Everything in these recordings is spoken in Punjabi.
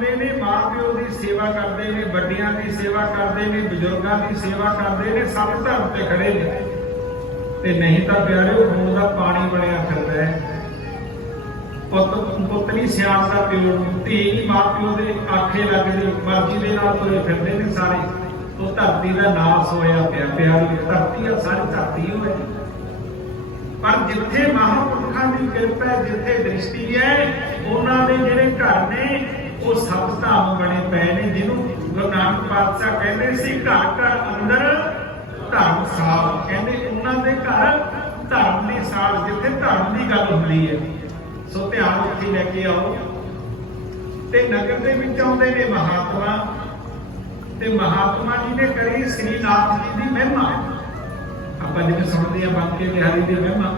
ਹੁੰਦੇ ਨੇ, ਮਾਪਿਓ ਦੀ ਸੇਵਾ ਕਰਦੇ ਨੇ, ਵੱਡਿਆਂ ਦੀ ਸੇਵਾ ਕਰਦੇ ਨੇ, ਬਜ਼ੁਰਗਾਂ ਦੀ ਸੇਵਾ ਕਰਦੇ ਨੇ, ਸਭ ਧਰਮ ਤੇ ਖੜੇ ਨੇ। ਤੇ ਨਹੀਂ ਤਾਂ ਪਿਆਰਿਓ ਖੂਨ ਦਾ ਪਾਣੀ ਬਣਿਆ ਫਿਰਦਾ ਹੈ। ਪੁੱਤ ਪੁੱਤ ਨਹੀਂ ਸਿਆਣਦਾ ਪਿਓ ਧੀ ਮਾਪਿਓ ਦੇ ਆਖੇ ਲੱਗਦੀ, ਮਰਜ਼ੀ ਦੇ ਨਾਲ ਤੁਰੇ ਫਿਰਦੇ ਨੇ ਸਾਰੇ। ਉਹ ਧਰਤੀ ਦਾ ਨਾਸ ਹੋਇਆ ਪਿਆ, ਪਿਆਰੀ, ਧਰਤੀ ਆ, ਸਾਰੀ ਧਰਤੀ ਹੋਏ ਪਰ ਜਿੱਥੇ ਮਹਾਂਪੁਰਖਾਂ ਦੀ ਕਿਰਪਾ ਹੈ, ਜਿੱਥੇ ਦ੍ਰਿਸ਼ਟੀ ਹੈ, ਉਹਨਾਂ ਦੇ ਜਿਹੜੇ ਘਰ ਨੇ ਉਹ ਸਭ ਧਾਮ ਬਣੇ ਪਏ ਨੇ, ਜਿਹਨੂੰ ਗੁਰੂ ਨਾਨਕ ਪਾਤਸ਼ਾਹ ਕਹਿੰਦੇ ਸੀ, ਘਰ ਘਰ ਅੰਦਰ ਧਰਮ ਸਾਲ ਕਹਿੰਦੇ ਉਹਨਾਂ ਦੇ ਘਰ ਧਰਮ ਦੀ ਸਾਲ ਜਿੱਥੇ ਧਰਮ ਦੀ ਗੱਲ ਹੁੰਦੀ ਹੈ। ਸੋ ਧਿਆਨ ਉੱਥੇ ਲੈ ਕੇ ਆਓ। ਤੇ ਨਗਰ ਦੇ ਵਿੱਚ ਆਉਂਦੇ ਨੇ ਮਹਾਤਮਾ। ਤੇ ਮਹਾਤਮਾ ਜੀ ਨੇ ਕਰੀ ਸ੍ਰੀ ਨਾਥ ਜੀ ਦੀ ਮਹਿਮਾ। ਆਪਾਂ ਜਿਵੇਂ ਸੁਣਦੇ ਆ ਬਾਕੀ ਬਿਹਾਰੀ ਦੀ ਮਹਿਮਾ।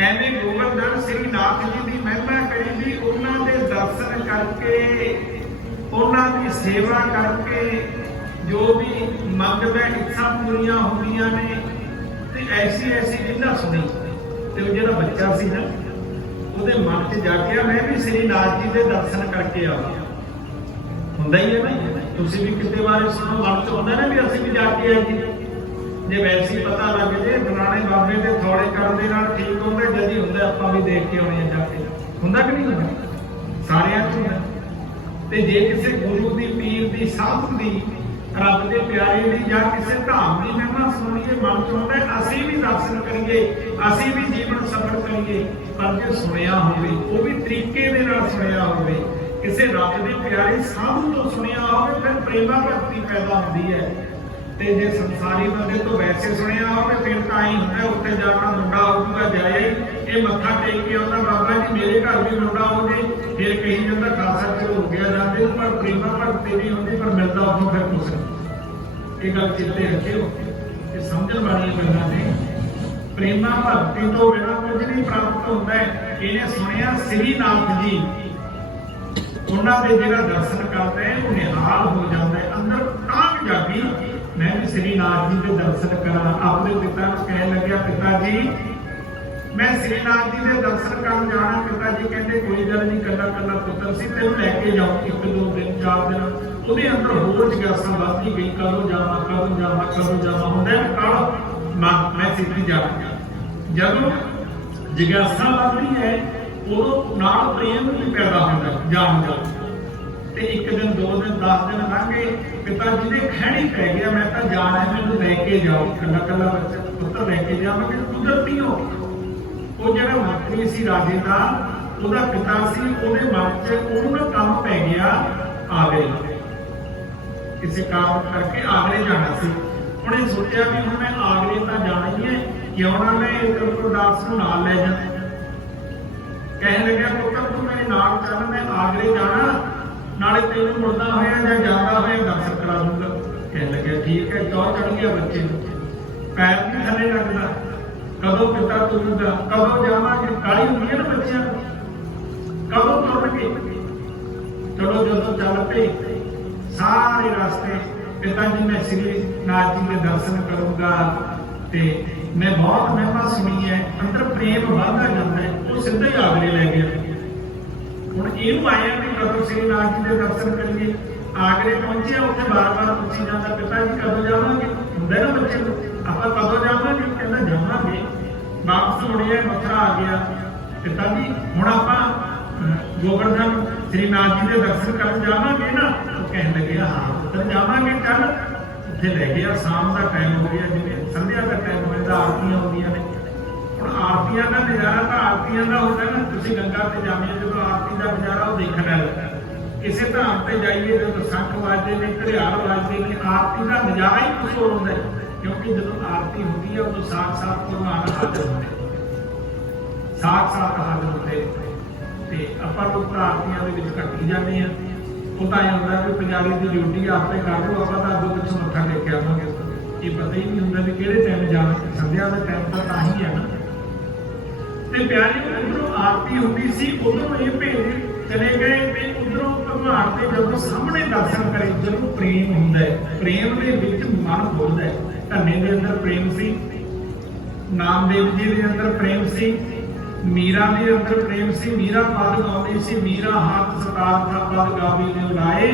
ਐਵੇਂ ਗੋਵਰਧਨ ਸ੍ਰੀ ਨਾਥ ਜੀ ਦੀ ਮਹਿਮਾ ਕਰੀ ਵੀ ਕਰਕੇ, ਉਹਨਾਂ ਦੀ ਸੇਵਾ ਕਰਕੇ ਜੋ ਵੀ ਮੰਗਦਾ ਇੱਛਾ ਪੂਰੀਆਂ ਹੁੰਦੀਆਂ ਨੇ, ਤੇ ਐਸੀ ਐਸੀ ਜਿੰਨਾ ਸੁਣੀ। ਤੇ ਉਹ ਜਿਹੜਾ ਬੱਚਾ ਸੀ ਨਾ, ਉਹਦੇ ਮਨ 'ਚ ਜਾਗਿਆ, ਮੈਂ ਵੀ ਸ੍ਰੀ ਨਾਥ ਜੀ ਦੇ ਦਰਸ਼ਨ ਕਰਕੇ ਆਵਾਂ। ਹੁੰਦਾ ਹੀ ਹੈ ਨਾ, ਤੁਸੀਂ ਵੀ ਕਿਤੇ ਬਾਰੇ ਸੁਣੋ ਮਨ 'ਚ ਹੁੰਦਾ ਨਾ ਵੀ ਅਸੀਂ ਵੀ ਜਾ ਕੇ ਆਈਏ ਜੇ ਵੈਸੇ ਪਤਾ ਲੱਗ ਜੇ ਬਨਾਣੇ ਬਾਬੇ ਦੇ ਥੋੜੇ ਕਰਨ ਦੇ ਨਾਲ ਠੀਕ ਹੁੰਦਾ, ਜਦੀ ਹੁੰਦਾ, ਆਪਾਂ ਵੀ ਦੇਖ ਕੇ ਆਉਣੇ ਆ ਜਾ ਕੇ। ਹੁੰਦਾ ਕਿ ਨਹੀਂ ਹੁੰਦਾ? ਸਾਰਿਆਂ 'ਚ ਹੁੰਦਾ ਤੇ ਜੇ ਕਿਸੇ ਗੁਰੂ ਦੀ, ਪੀਰ ਦੀ, ਸਾਧ ਦੀ, ਰੱਬ ਦੇ ਪਿਆਰੇ ਦੀ ਜਾਂ ਕਿਸੇ ਧਾਮ ਦੀ ਮਹਿਮਾ ਸੁਣੀਏ, ਮਨ ਚ ਅਸੀਂ ਵੀ ਦਰਸ਼ਨ ਕਰੀਏ, ਅਸੀਂ ਵੀ ਜੀਵਨ ਸਫਲ ਕਰੀਏ, ਪਰ ਜੇ ਸੁਣਿਆ ਹੋਵੇ, ਉਹ ਵੀ ਤਰੀਕੇ ਦੇ ਨਾਲ ਸੁਣਿਆ ਹੋਵੇ, ਕਿਸੇ ਰੱਬ ਦੇ ਪਿਆਰੇ ਸਾਧੂ ਤੋਂ ਸੁਣਿਆ ਹੋਵੇ, ਫਿਰ ਪ੍ਰੇਮਾ ਭਗਤੀ ਪੈਦਾ ਹੁੰਦੀ ਹੈ। ਤੇ ਜੇ ਸੰਸਾਰੀ ਬੰਦੇ ਤੋਂ ਵੈਸੇ ਸੁਣਿਆ ਹੋਵੇ, ਫਿਰ ਤਾਂ ਹੀ ਹੁੰਦਾ, ਉੱਥੇ ਜਾ ਕੇ ਮੁੰਡਾ ਹੋਊਗਾ ਜਾਇਆ ਹੀ, ਇਹ ਮੱਥਾ ਟੇਕ ਕੇ ਆਉਂਦਾ, ਬਾਬਾ ਜੀ ਮੇਰੇ ਜੇ ਫਿਰ ਕਹੀ ਜਾਂਦਾ ਖਾਸਾ ਚਲੋ ਹੋ ਗਿਆ ਜਾਂਦੇ ਪਰ ਪ੍ਰੇਮਾ ਭਗਤੀ ਨਹੀਂ ਹੁੰਦੀ ਪਰ ਮਿਲਦਾ ਉਦੋਂ ਫਿਰ ਕੁਛ ਨਹੀਂ। ਇਹ ਗੱਲ ਚਿੱਤੇ ਰੱਖਿਓ ਇਹ ਸਮਝਣ ਵਾਲੀਆਂ ਗੱਲਾਂ ਨੇ ਪ੍ਰੇਮਾ ਭਗਤੀ ਤੋਂ ਬਿਨਾਂ ਕੁਝ ਨਹੀਂ ਪ੍ਰਾਪਤ ਹੁੰਦਾ ਹੈ ਇਹਨੇ ਸੁਣਿਆ ਸ੍ਰੀ ਨਾਥ ਜੀ ਉਹਨਾਂ ਦੇ ਜਿਹੜਾ ਦਰਸ਼ਨ ਕਰਦਾ ਹੈ ਉਹ ਨਿਹਾਲ ਹੋ ਜਾਂਦਾ ਹੈ ਅੰਦਰ ਕਾਂਗ ਜਾਗੀ ਮੈਂ ਵੀ ਸ੍ਰੀ ਨਾਥ ਜੀ ਦੇ ਦਰਸ਼ਨ ਕਰਾਂ ਆਪਣੇ ਪਿਤਾ ਨੂੰ ਕਹਿਣ ਲੱਗਿਆ ਪਿਤਾ ਜੀ ਮੈਂ ਸ੍ਰੀ ਨਾਥ ਜੀ ਦੇ ਦਰਸ਼ਨ ਕਰਨ ਜਾਣਾ ਪਿਤਾ ਜੀ ਕਹਿੰਦੇ, ਕੋਈ ਗੱਲ ਨਹੀਂ ਕੱਲਾ ਕੱਲਾ ਪੁੱਤਰ ਸੀ, ਤੈਨੂੰ ਲੈ ਕੇ ਜਾਉਂ ਇੱਕ ਦੋ ਦਿਨ, ਚਾਰ ਦਿਨ। ਉਹਦੇ ਅੰਦਰ ਹੋਰ ਜਿਗਿਆਸਾ ਵੱਧਦੀ ਗਈ, ਕਦੋਂ ਜਾਵਾਂ ਕਦੋਂ ਜਾਵਾਂ ਕਦੋਂ ਜਾਵਾਂ। ਹੁੰਦਾ ਕਾਲ, ਮੈਂ ਸਿੱਧੀ ਜਾਵਾਂ ਜਦੋਂ ਜਿਗਿਆਸਾ ਵੱਧਦੀ ਹੈ ਉਦੋਂ ਨਾਲ ਪ੍ਰੇਮ ਵੀ ਪੈਦਾ ਹੁੰਦਾ, ਜਾਣ ਦਾ। ਤੇ ਇੱਕ ਦਿਨ, ਦੋ ਦਿਨ 10 ਦਿਨ ਲੰਘੇ ਪਿਤਾ ਜੀ ਦੇ ਖਹਿਣੀ ਪੈ ਗਿਆ। ਮੈਂ ਤਾਂ ਜਾਣਾ ਮੈਨੂੰ ਲੈ ਕੇ ਜਾਓ। ਕੱਲਾ ਕੱਲਾ ਬੱਚਾ ਪੁੱਤਰ ਲੈ ਕੇ ਜਾ ਜਾਵਾਂਗੇ, ਕੁਦਰਤੀ ਹੋ ਉਹ ਜਿਹੜਾ ਮੰਤਰੀ ਸੀ ਰਾਜੇ ਦਾ, ਉਹਦਾ ਪਿਤਾ ਸੀ, ਉਹਦੇ ਮਨ 'ਚ ਉਹਨੂੰ ਨਾ ਕੰਮ ਪੈ ਗਿਆ ਆਗਰੇ ਕਿਸੇ ਕਾਰਨ ਕਰਕੇ ਆਗਰੇ ਜਾਣਾ ਸੀ। ਉਹਨੇ ਸੋਚਿਆ ਵੀ ਹੁਣ ਮੈਂ ਆਗਰੇ ਤਾਂ ਜਾਣਾ ਹੀ ਹੈ, ਕਿਉਂ ਨਾ ਮੈਂ ਇੰਦਰਪ੍ਰਦਾਸ ਨੂੰ ਨਾਲ ਲੈ ਜਾ ਕਹਿਣ ਲੱਗਿਆ ਪੁੱਤਰ ਤੂੰ ਮੇਰੇ ਨਾਲ ਚੱਲ, ਮੈਂ ਆਗਰੇ ਜਾਣਾ, ਨਾਲੇ ਤੈਨੂੰ ਮੁੜਦਾ ਹੋਇਆ ਜਾਂ ਜਾਂਦਾ ਹੋਇਆ ਦਰਸ਼ਨ ਕਰਾ ਦੂੰਗਾ। ਕਹਿਣ ਲੱਗਿਆ, ਠੀਕ ਹੈ ਚੌ ਚੜ ਗਿਆ ਬੱਚੇ ਨੂੰ? ਪੈਰ ਵੀ ਥੱਲੇ ਲੱਗਦਾ। ਕਦੋਂ ਪਿਤਾ ਤੁਰੂਗਾ ਕਦੋਂ ਜਾਵਾਂਗੇ ਕਾਲੀ ਹੁੰਦੀ ਹੈ ਨਾ ਬੱਚਿਆਂ ਨੂੰ ਕਦੋਂ ਤੁਰਨਗੇ ਚਲੋ ਜਦੋਂ ਚੱਲ ਪਏ ਸਾਰੇ ਰਸਤੇ ਪਿਤਾ ਜੀ ਮੈਂ ਸ੍ਰੀ ਨਾਥ ਜੀ ਦੇ ਦਰਸ਼ਨ ਕਰੂੰਗਾ ਤੇ ਮੈਂ ਬਹੁਤ ਮਹਿਮਾ ਸੁਣੀ ਹੈ ਅੰਦਰ ਪ੍ਰੇਮ ਵਧਦਾ ਜਾਂਦਾ ਹੈ ਉਹ ਸਿੱਧਾ ਹੀ ਆਗਰੇ ਲੈ ਗਿਆ ਹੁਣ ਇਹਨੂੰ ਆਇਆ ਕਿ ਕਦੋਂ ਸ੍ਰੀ ਨਾਥ ਜੀ ਦੇ ਦਰਸ਼ਨ ਕਰੀਏ। ਆਗਰੇ ਪਹੁੰਚਿਆ ਉੱਥੇ ਬਾਰ-ਬਾਰ ਪੁੱਛੀ ਜਾਂਦਾ, ਪਿਤਾ ਜੀ, ਕਦੋਂ ਜਾਵਾਂਗੇ? ਹੁੰਦਾ ਨਾ ਬੱਚੇ ਨੂੰ। ਆਪਾਂ ਕਦੋਂ ਜਾਵਾਂਗੇ? ਕਹਿੰਦਾ ਜਾਵਾਂਗੇ। ਵਾਪਸ ਮੁੜਿਆ ਮਥੁਰਾ ਆ ਗਿਆ। ਪਿਤਾ ਜੀ ਹੁਣ ਆਪਾਂ ਅਹ, ਸ੍ਰੀ ਨਾਥ ਜੀ ਦੇ ਦਰਸ਼ਨ ਕਰਨ ਜਾਵਾਂਗੇ ਨਾ? ਉਹ ਕਹਿਣ ਲੱਗੇ ਹਾਂ ਪੁੱਤਰ ਜਾਵਾਂਗੇ ਚੱਲ ਉੱਥੇ ਲੈ ਗਿਆ ਸ਼ਾਮ ਦਾ ਟਾਈਮ ਹੋ ਗਿਆ ਜਿਵੇਂ ਸੰਧਿਆ ਦਾ ਟਾਈਮ ਹੋ ਜਾਂਦਾ ਆਰਤੀਆਂ ਹੁੰਦੀਆਂ ਨੇ। ਹੁਣ ਆਰਤੀਆਂ ਦਾ ਨਜ਼ਾਰਾ ਤਾਂ ਆਰਤੀਆਂ ਦਾ ਹੁੰਦਾ ਨਾ। ਤੁਸੀਂ ਗੰਗਾ ਤੇ ਜਾਂਦੇ ਜਦੋਂ ਆਰਤੀ ਦਾ ਨਜ਼ਾਰਾ ਉਹ ਦੇਖਣ ਵਾਲਾ ਕਿਸੇ ਧਾਮ ਤੇ ਜਾਈਏ ਜਦੋਂ ਸੰਖ ਵਾਜਦੇ ਨੇ ਘੜਿਆਲ ਵਾਜਦੇ ਨੇ ਆਰਤੀ ਦਾ ਨਜ਼ਾਰਾ ਹੀ ਕੁਝ ਹੋਰ ਹੁੰਦਾ ਹੈ। ਕਿਉਂਕਿ ਜਦੋਂ ਆਰਤੀ ਹੁੰਦੀ ਹੈ, ਉਦੋਂ ਸਾਖ-ਸਾਖ ਭਗਵਾਨ ਹਾਜ਼ਰ ਹੁੰਦੇ ਸਾਖ-ਸਾਖ ਹਾਜ਼ਰ ਹੁੰਦੇ ਤੇ ਆਪਾਂ ਲੋਕ ਆਰਤੀਆਂ ਦੇ ਵਿੱਚ ਘੱਟੀ ਜਾਂਦੇ ਆ ਉਹ ਤਾਂ ਇਹ ਹੁੰਦਾ ਕਿ ਪੰਜਾਬੀ ਦੀ ਡਿਊਟੀ ਆਪੇ ਕਰ ਲਓ, ਆਪਾਂ ਤਾਂ ਅੱਗੋਂ ਪਿੱਛੋਂ ਮੱਥਾ ਟੇਕ ਕੇ ਆਵਾਂਗੇ। ਇਹ ਪਤਾ ਹੀ ਨਹੀਂ ਹੁੰਦਾ ਵੀ ਕਿਹੜੇ ਟਾਈਮ ਜਾਣਾ ਸੰਧਿਆ ਦਾ ਟਾਈਮ ਤਾਂ ਤਾਂ ਹੀ ਹੈ ਨਾ। ਤੇ ਪਿਆਰੀ ਉਧਰੋਂ ਆਰਤੀ ਹੁੰਦੀ ਸੀ ਉਧਰੋਂ ਇਹ ਭੇਜ ਭਗਵਾਨ ਦੇ ਜਦੋਂ ਸਾਹਮਣੇ ਦਰਸ਼ਨ ਕਰੇ, ਜਦੋਂ ਪ੍ਰੇਮ ਹੁੰਦਾ ਹੈ, ਪ੍ਰੇਮ ਦੇ ਵਿੱਚ ਮਨ ਖੁੱਲਦਾ ਹੈ। ਧੰਨੇ ਦੇ ਅੰਦਰ ਪ੍ਰੇਮ ਸੀ, ਨਾਮਦੇਵ ਜੀ ਦੇ ਅੰਦਰ ਪ੍ਰੇਮ ਸੀ, ਮੀਰਾ ਦੇ ਅੰਦਰ ਪ੍ਰੇਮ ਸੀ, ਮੀਰਾ ਪਦ ਗਾਉਂਦੀ ਸੀ, ਮੀਰਾ ਹੱਥ ਸਤਾਰ ਦਾ ਪਦ ਗਾਵੀ ਨੇ ਉਡਾਏ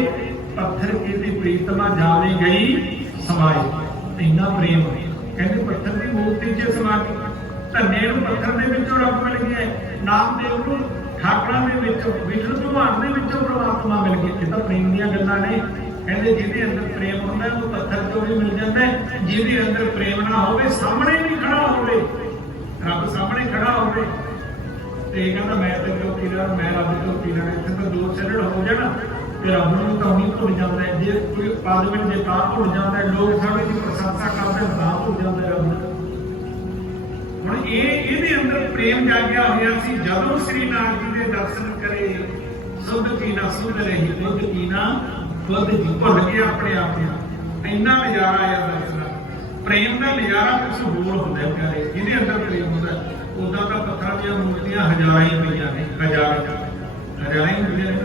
ਪੱਥਰ ਕੀਤੀ ਪ੍ਰੀਤਮਾ ਜਾਵੇ ਗਈ, ਸਮਾਏ। ਇੰਨਾ ਪ੍ਰੇਮ ਕਹਿੰਦੇ ਪੱਥਰ ਦੀ ਮੂਰਤੀ 'ਚ ਸਮਾ ਧੰਨੇ ਨੂੰ ਪੱਥਰ ਦੇ ਵਿੱਚੋਂ ਰੱਬ ਮਿਲ ਗਿਆ ਨਾਮਦੇਵ ਨੂੰ ਠਾਕਰਾਂ ਦੇ ਵਿੱਚੋਂ ਵਿਸ਼ਨੂੰ ਭਗਵਾਨ ਦੇ ਵਿੱਚੋਂ ਪ੍ਰਮਾਤਮਾ ਮਿਲ ਗਿਆ ਇਹ ਤਾਂ ਪ੍ਰੇਮ ਦੀਆਂ ਗੱਲਾਂ ਨੇ ਕਹਿੰਦੇ ਜਿਹਦੇ ਅੰਦਰ ਪ੍ਰੇਮ ਹੁੰਦਾ ਉਹ ਪੱਥਰ ਤੋਂ ਵੀ ਮਿਲ ਜਾਂਦਾ ਜਿਹਦੇ ਅੰਦਰ ਪ੍ਰੇਮ ਨਾ ਹੋਵੇ ਸਾਹਮਣੇ ਵੀ ਖੜਾ ਹੋਵੇ। ਰੱਬ ਸਾਹਮਣੇ ਖੜਾ ਹੋਵੇ। ਤੇ ਇਹ ਕਹਿੰਦਾ ਮੈਂ ਤੇ ਕਿਉਂ ਪੀਣਾ ਮੈਂ ਰੱਬ ਤੋਂ ਪੀਣਾ ਇੱਥੇ ਤਾਂ ਦੋ ਚੱਲੜ ਹੋ ਜਾਣਾ। ਤੇ ਰੱਬ ਨੂੰ ਤਾਂ ਉਹੀ ਭੁੱਲ ਜਾਂਦਾ ਜੇ ਕੋਈ ਪਦ ਵਿੱਚ ਤਾਂ ਭੁੱਲ ਜਾਂਦਾ ਲੋਕ ਸਾਡੇ ਦੀ ਪ੍ਰਸ਼ੰਸਾ ਕਰਦੇ ਹਨ, ਤਾਂ ਭੁੱਲ ਜਾਂਦਾ ਰੱਬ ਨੂੰ। ਇਹ ਇਹਦੇ ਅੰਦਰ ਪ੍ਰੇਮ ਜਾਗਿਆ ਹੋਇਆ ਸੀ। ਜਦੋਂ ਸ੍ਰੀ ਨਾਥ ਜੀ ਦੇ ਦਰਸ਼ਨ ਕਰੇ ਸੁਧ ਕੀ ਨਾ ਸੁਧ ਰਹੀ ਦੁੱਧ ਕੀ ਨਾ ਦੁੱਧ ਜੀ ਭੁੱਲ ਗਿਆ ਆਪਣੇ ਆਪ ਨੂੰ। ਇੰਨਾ ਨਜ਼ਾਰਾ ਆਇਆ ਦਰਸ਼ਨ ਪ੍ਰੇਮ ਦਾ ਨਜ਼ਾਰਾ ਕੁਝ ਹੋਰ ਹੁੰਦਾ ਹੈ ਪਿਆਰੇ। ਜਿਹਦੇ ਅੰਦਰ ਪ੍ਰੇਮ ਹੁੰਦਾ ਹੈ। ਉਦਾਂ ਤਾਂ ਪੱਥਰਾਂ ਦੀਆਂ ਮੂਰਤੀਆਂ ਹਜ਼ਾਰਾਂ ਹੀ ਪਈਆਂ ਨੇ, ਹਜ਼ਾਰਾਂ। ਹਜ਼ਾਰਾਂ ਹੀ ਹੁੰਦੀਆਂ ਨੇ।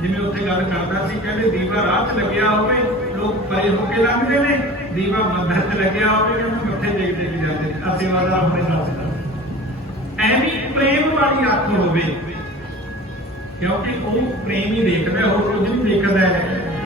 ਜਿਵੇਂ ਉੱਥੇ ਗੱਲ ਕਰਦਾ ਸੀ, ਕਹਿੰਦੇ ਦੀਵਾ ਰਾਹ 'ਚ ਲੱਗਿਆ ਹੋਵੇ ਲੋਕ ਪਰੇ ਹੋ ਕੇ ਲੰਘਦੇ ਨੇ। ਦੀਵਾ ਮੰਦਰ 'ਚ ਲੱਗਿਆ ਹੋਵੇ ਉਹਨੂੰ ਮੱਥੇ ਦੇਖ ਦੇਖ ਜਾਂਦੇ ਨੇ। ਆ ਸੇਵਾਦਾਰ ਆਪਣੇ ਨਾਲ ਐਵੇਂ ਪ੍ਰੇਮ ਵਾਲੀ ਅੱਖ ਹੋਵੇ। ਕਿਉਂਕਿ ਉਹ ਪ੍ਰੇਮ ਹੀ ਦੇਖਦਾ ਹੋਰ ਕੁਝ ਨਹੀਂ ਦੇਖਦਾ ਹੈ